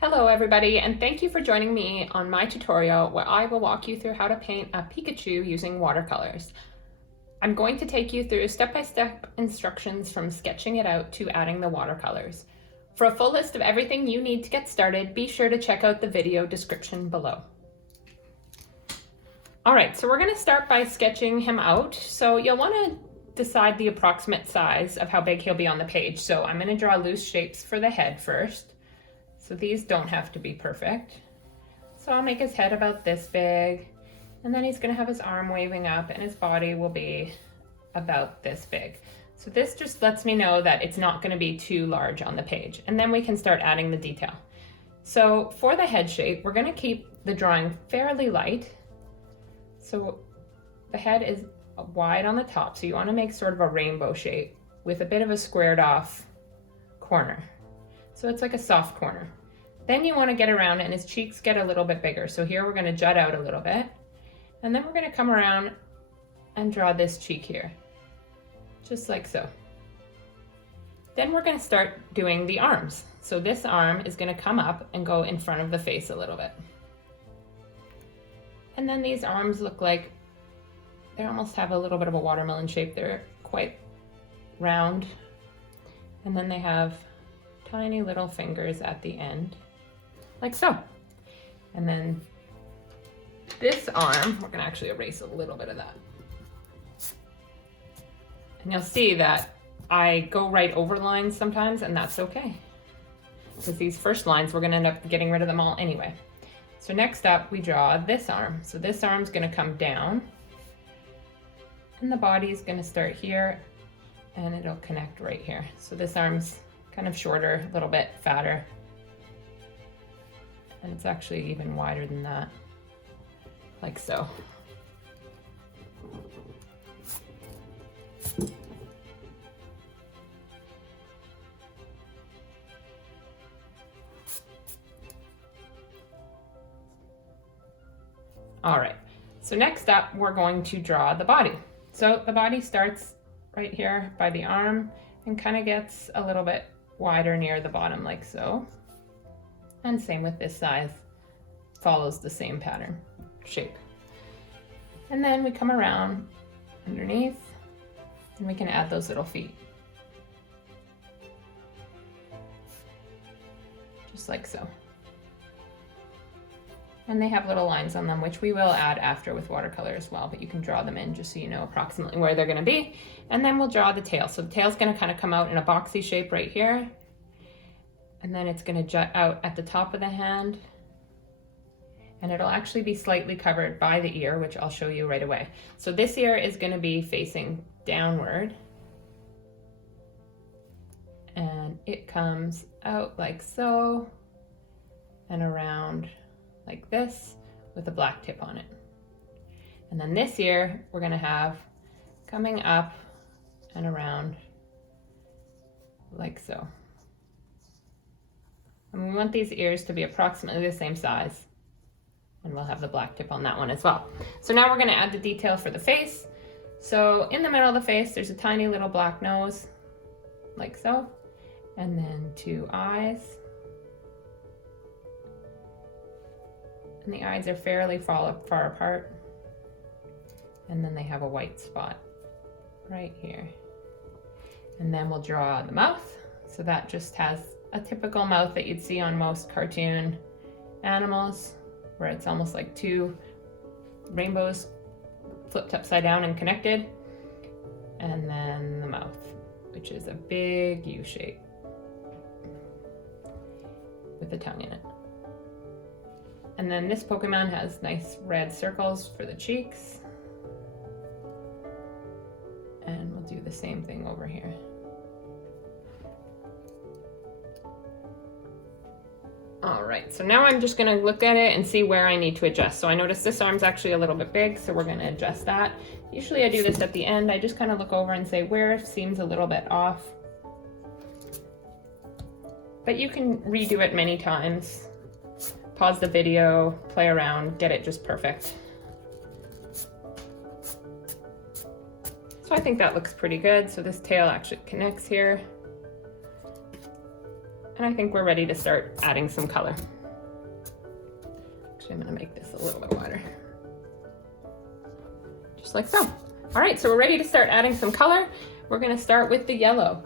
Hello everybody, and thank you for joining me on my tutorial where I will walk you through how to paint a Pikachu using watercolors. I'm going to take you through step-by-step instructions from sketching it out to adding the watercolors. For a full list of everything you need to get started, be sure to check out the video description below. Alright, so we're going to start by sketching him out. So you'll want to decide the approximate size of how big he'll be on the page. So I'm going to draw loose shapes for the head first. So these don't have to be perfect. So I'll make his head about this big, and then he's gonna have his arm waving up and his body will be about this big. So this just lets me know that it's not gonna be too large on the page, and then we can start adding the detail. So for the head shape, we're gonna keep the drawing fairly light. So the head is wide on the top, so you wanna make sort of a rainbow shape with a bit of a squared off corner. So it's like a soft corner. Then you want to get around and his cheeks get a little bit bigger. So here we're going to jut out a little bit. And then we're going to come around and draw this cheek here. Just like so. Then we're going to start doing the arms. So this arm is going to come up and go in front of the face a little bit. And then these arms look like they almost have a little bit of a watermelon shape. They're quite round. And then they have tiny little fingers at the end, like so. And then this arm, we're gonna actually erase a little bit of that. And you'll see that I go right over lines sometimes, and that's okay. Because these first lines, we're gonna end up getting rid of them all anyway. So next up, we draw this arm. So this arm's gonna come down, and the body's gonna start here, and it'll connect right here. So this arm's kind of shorter, a little bit fatter. And it's actually even wider than that, like so. All right, so next up, we're going to draw the body. So the body starts right here by the arm and kind of gets a little bit wider near the bottom, like so. And same with this side, follows the same pattern, shape. And then we come around underneath and we can add those little feet. Just like so. And they have little lines on them, which we will add after with watercolor as well, but you can draw them in just so you know approximately where they're gonna be. And then we'll draw the tail. So the tail's gonna kind of come out in a boxy shape right here. And then it's gonna jut out at the top of the hand. And it'll actually be slightly covered by the ear, which I'll show you right away. So this ear is gonna be facing downward. And it comes out like so, and around like this with a black tip on it. And then this ear we're gonna have coming up and around like so. And we want these ears to be approximately the same size, and we'll have the black tip on that one as well. So now we're gonna add the detail for the face. So in the middle of the face there's a tiny little black nose, like so, and then two eyes. And the eyes are fairly far apart. And then they have a white spot right here. And then we'll draw the mouth. So that just has a typical mouth that you'd see on most cartoon animals, where it's almost like two rainbows flipped upside down and connected. And then the mouth, which is a big U shape with a tongue in it. And then this Pokemon has nice red circles for the cheeks. And we'll do the same thing over here. All right, so now I'm just gonna look at it and see where I need to adjust. So I notice this arm's actually a little bit big, so we're gonna adjust that. Usually I do this at the end. I just kind of look over and say where it seems a little bit off. But you can redo it many times. Pause the video, play around, get it just perfect. So I think that looks pretty good. So this tail actually connects here. And I think we're ready to start adding some color. Actually, I'm gonna make this a little bit wider. Just like so. All right, so we're ready to start adding some color. We're gonna start with the yellow.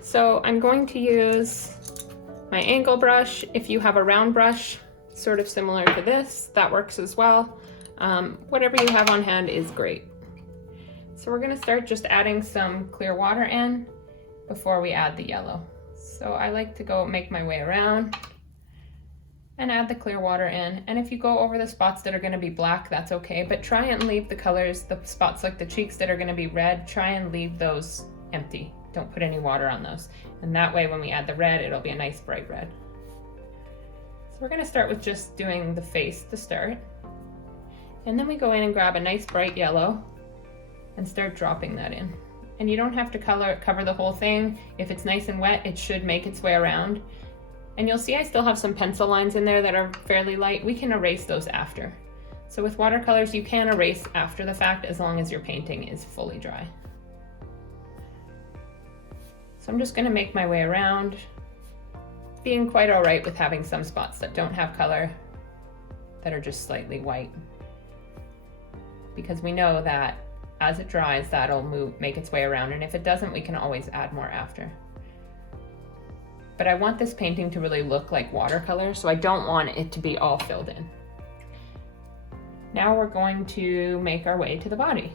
So I'm going to use my angle brush. If you have a round brush, sort of similar to this, that works as well. Whatever you have on hand is great. So we're gonna start just adding some clear water in before we add the yellow. So I like to go make my way around and add the clear water in. And if you go over the spots that are gonna be black, that's okay, but try and leave the colors, the spots like the cheeks that are gonna be red, try and leave those empty. Don't put any water on those. And that way when we add the red, it'll be a nice bright red. So we're gonna start with just doing the face to start. And then we go in and grab a nice bright yellow and start dropping that in. And you don't have to cover the whole thing. If it's nice and wet, it should make its way around. And you'll see I still have some pencil lines in there that are fairly light. We can erase those after. So with watercolors, you can erase after the fact as long as your painting is fully dry. So I'm just gonna make my way around, being quite all right with having some spots that don't have color, that are just slightly white. Because we know that as it dries, that'll make its way around, and if it doesn't, we can always add more after. But I want this painting to really look like watercolor, so I don't want it to be all filled in. Now we're going to make our way to the body.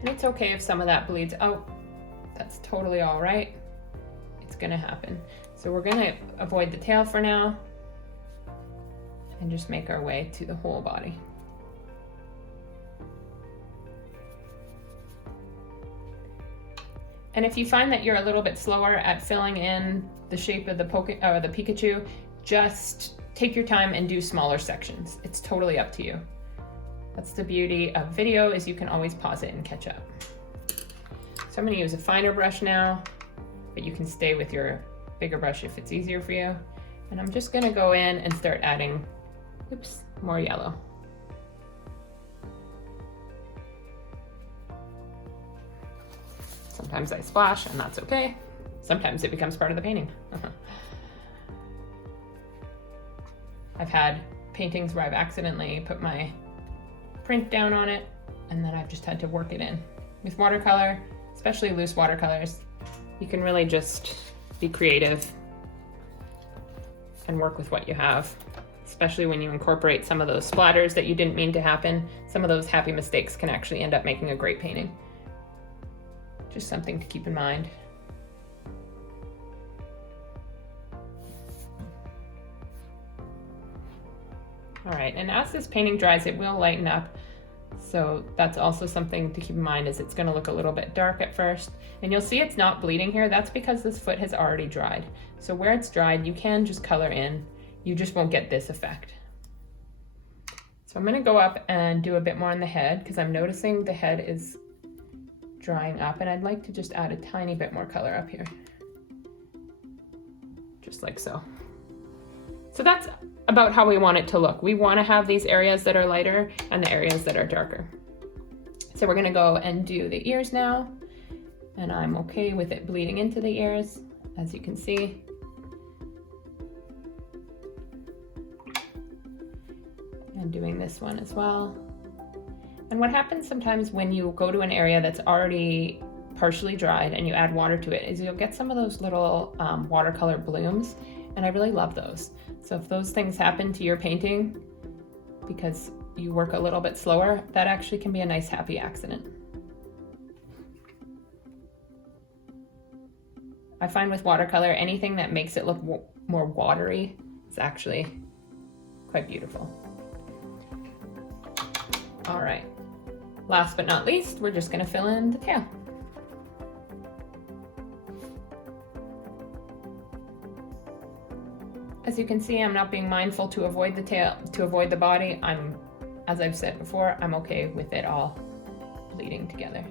And it's okay if some of that bleeds out. That's totally all right. It's gonna happen. So we're gonna avoid the tail for now and just make our way to the whole body. And if you find that you're a little bit slower at filling in the shape of the Pikachu, just take your time and do smaller sections. It's totally up to you. That's the beauty of video, is you can always pause it and catch up. So I'm gonna use a finer brush now, but you can stay with your bigger brush if it's easier for you. And I'm just gonna go in and start adding, more yellow. Sometimes I splash, and that's okay. Sometimes it becomes part of the painting. I've had paintings where I've accidentally put my print down on it, and then I've just had to work it in. With watercolor, especially loose watercolors, you can really just be creative and work with what you have, especially when you incorporate some of those splatters that you didn't mean to happen. Some of those happy mistakes can actually end up making a great painting. Just something to keep in mind. All right, and as this painting dries, it will lighten up. So that's also something to keep in mind, is it's gonna look a little bit dark at first. And you'll see it's not bleeding here. That's because this foot has already dried. So where it's dried, you can just color in. You just won't get this effect. So I'm gonna go up and do a bit more on the head, because I'm noticing the head is drying up, and I'd like to just add a tiny bit more color up here. Just like so. So that's about how we want it to look. We want to have these areas that are lighter and the areas that are darker. So we're gonna go and do the ears now, and I'm okay with it bleeding into the ears, as you can see. And doing this one as well. And what happens sometimes when you go to an area that's already partially dried and you add water to it is you'll get some of those little watercolor blooms, and I really love those. So if those things happen to your painting because you work a little bit slower, that actually can be a nice happy accident. I find with watercolor, anything that makes it look more watery is actually quite beautiful. All right, last but not least, we're just gonna fill in the tail. As you can see, I'm not being mindful to avoid the tail, to avoid the body. As I've said before, I'm okay with it all bleeding together.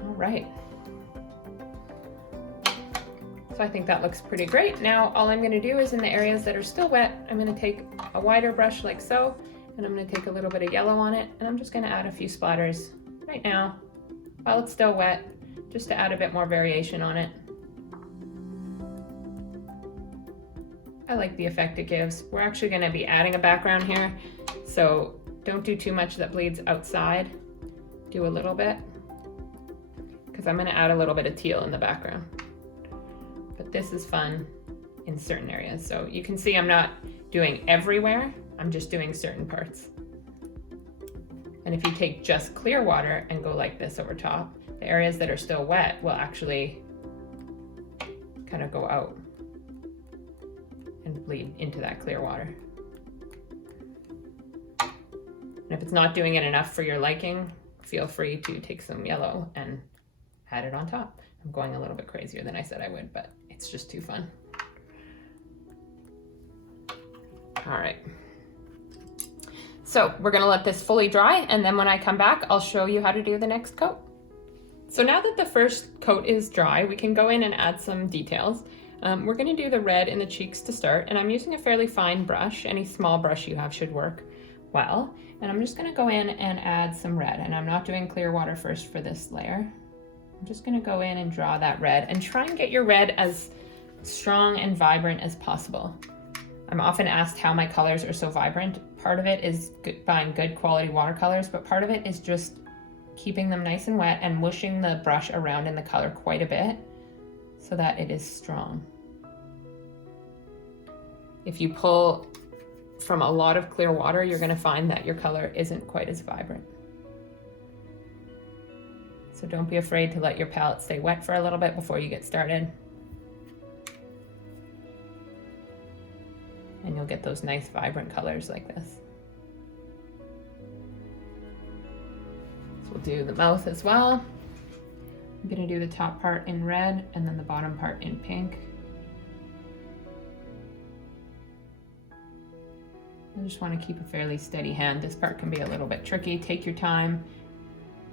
All right. So I think that looks pretty great. Now, all I'm gonna do is in the areas that are still wet, I'm gonna take a wider brush like so, And I'm gonna take a little bit of yellow on it, and I'm just gonna add a few splatters right now while it's still wet, just to add a bit more variation on it. I like the effect it gives. We're actually gonna be adding a background here, so don't do too much that bleeds outside. Do a little bit, because I'm gonna add a little bit of teal in the background. But this is fun in certain areas. So you can see I'm not doing everywhere, I'm just doing certain parts. And if you take just clear water and go like this over top, the areas that are still wet will actually kind of go out and bleed into that clear water. And if it's not doing it enough for your liking, feel free to take some yellow and add it on top. I'm going a little bit crazier than I said I would, but it's just too fun. All right. So we're gonna let this fully dry, and then when I come back, I'll show you how to do the next coat. So now that the first coat is dry, we can go in and add some details. We're gonna do the red in the cheeks to start, and I'm using a fairly fine brush. Any small brush you have should work well. And I'm just gonna go in and add some red, and I'm not doing clear water first for this layer. I'm just gonna go in and draw that red, and try and get your red as strong and vibrant as possible. I'm often asked how my colors are so vibrant. Part of it is buying good quality watercolors, but part of it is just keeping them nice and wet and mushing the brush around in the color quite a bit so that it is strong. If you pull from a lot of clear water, you're gonna find that your color isn't quite as vibrant. So don't be afraid to let your palette stay wet for a little bit before you get started. And you'll get those nice vibrant colors like this. So we'll do the mouth as well. I'm gonna do the top part in red and then the bottom part in pink. I just want to keep a fairly steady hand. This part can be a little bit tricky. Take your time.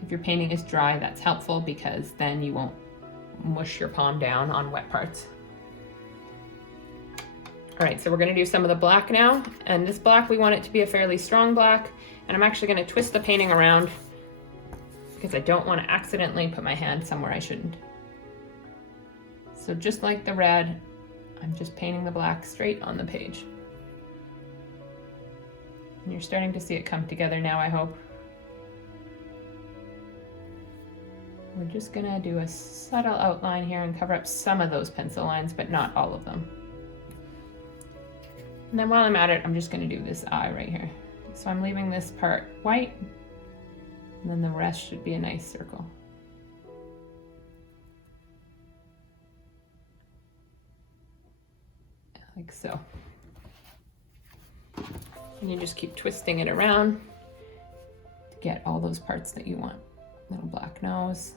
If your painting is dry, that's helpful because then you won't mush your palm down on wet parts. All right, so we're gonna do some of the black now. And this black, we want it to be a fairly strong black. And I'm actually gonna twist the painting around because I don't want to accidentally put my hand somewhere I shouldn't. So just like the red, I'm just painting the black straight on the page. And you're starting to see it come together now, I hope. We're just gonna do a subtle outline here and cover up some of those pencil lines, but not all of them. And then while I'm at it, I'm just gonna do this eye right here. So I'm leaving this part white, and then the rest should be a nice circle. Like so. And you just keep twisting it around to get all those parts that you want. Little black nose.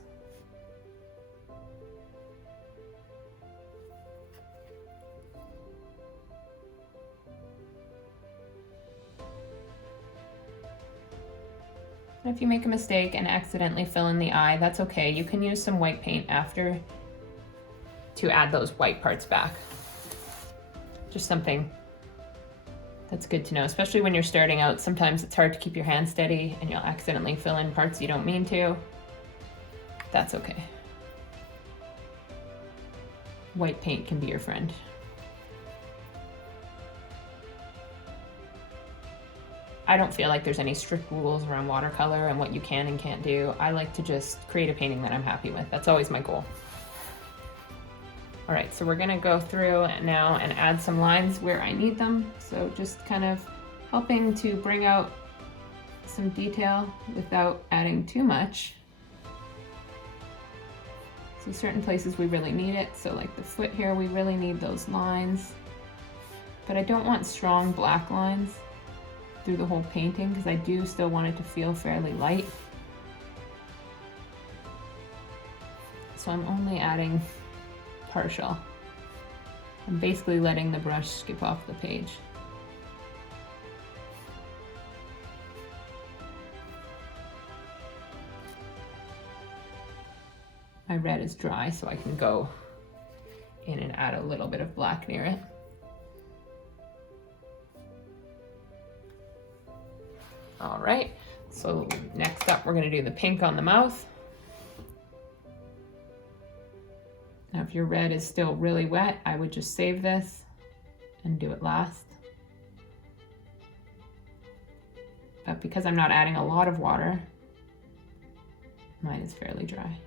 And if you make a mistake and accidentally fill in the eye, that's okay. You can use some white paint after to add those white parts back. Just something that's good to know, especially when you're starting out. Sometimes it's hard to keep your hand steady and you'll accidentally fill in parts you don't mean to. That's okay. White paint can be your friend. I don't feel like there's any strict rules around watercolor and what you can and can't do. I like to just create a painting that I'm happy with. That's always my goal. All right, so we're gonna go through now and add some lines where I need them. So just kind of helping to bring out some detail without adding too much. So certain places we really need it. So like the foot here, we really need those lines. But I don't want strong black lines through the whole painting because I do still want it to feel fairly light. So I'm only adding partial. I'm basically letting the brush skip off the page. My red is dry, so I can go in and add a little bit of black near it. All right, so next up we're gonna do the pink on the mouth. Now if your red is still really wet, I would just save this and do it last. But because I'm not adding a lot of water, mine is fairly dry.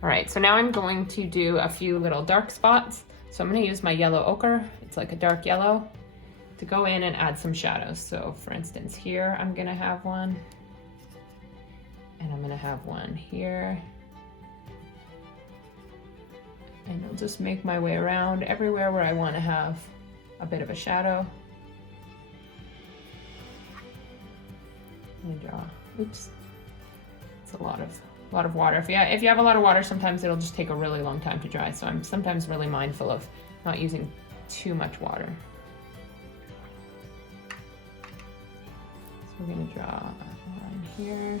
All right, so now I'm going to do a few little dark spots. So I'm gonna use my yellow ochre, it's like a dark yellow, to go in and add some shadows. So for instance, here I'm gonna have one, and I'm gonna have one here. And I'll just make my way around everywhere where I wanna have a bit of a shadow. And draw, oops, it's a lot of water. If you have a lot of water, sometimes it'll just take a really long time to dry. So I'm sometimes really mindful of not using too much water. So we're gonna draw a line here.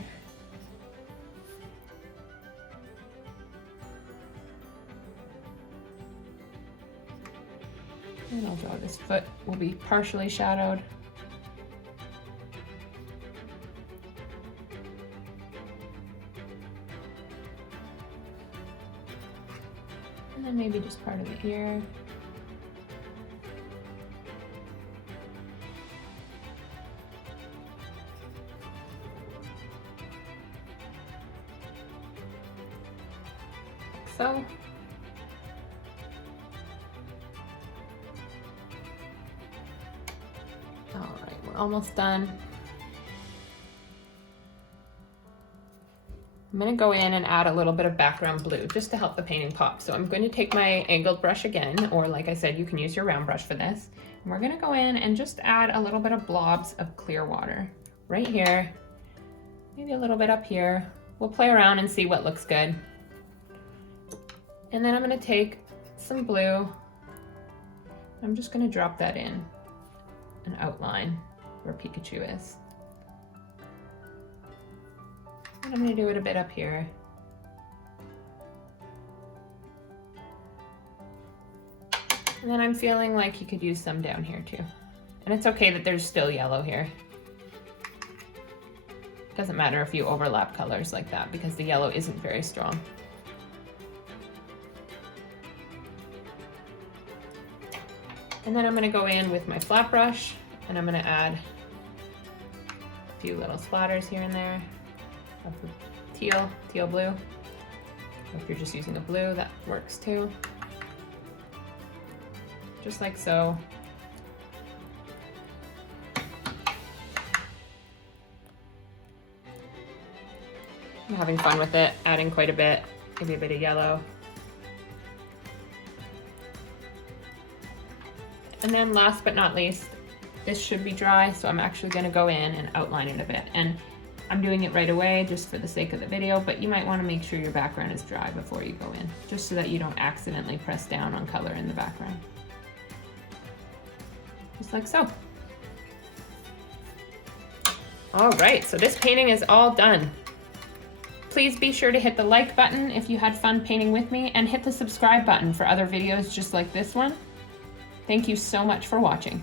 And I'll draw this foot, will be partially shadowed. And then maybe just part of the ear. Like so. All right, we're almost done. I'm gonna go in and add a little bit of background blue just to help the painting pop. So I'm going to take my angled brush again, or like I said, you can use your round brush for this. And we're gonna go in and just add a little bit of blobs of clear water right here, maybe a little bit up here. We'll play around and see what looks good. And then I'm gonna take some blue. I'm just gonna drop that in and outline where Pikachu is. And I'm gonna do it a bit up here. And then I'm feeling like you could use some down here too. And it's okay that there's still yellow here. Doesn't matter if you overlap colors like that because the yellow isn't very strong. And then I'm gonna go in with my flat brush and I'm gonna add a few little splatters here and there of the teal blue. If you're just using a blue, that works too. Just like so. I'm having fun with it, adding quite a bit, maybe a bit of yellow. And then last but not least, this should be dry, so I'm actually gonna go in and outline it a bit. And I'm doing it right away just for the sake of the video, but you might wanna make sure your background is dry before you go in, just so that you don't accidentally press down on color in the background. Just like so. All right, so this painting is all done. Please be sure to hit the like button if you had fun painting with me, and hit the subscribe button for other videos just like this one. Thank you so much for watching.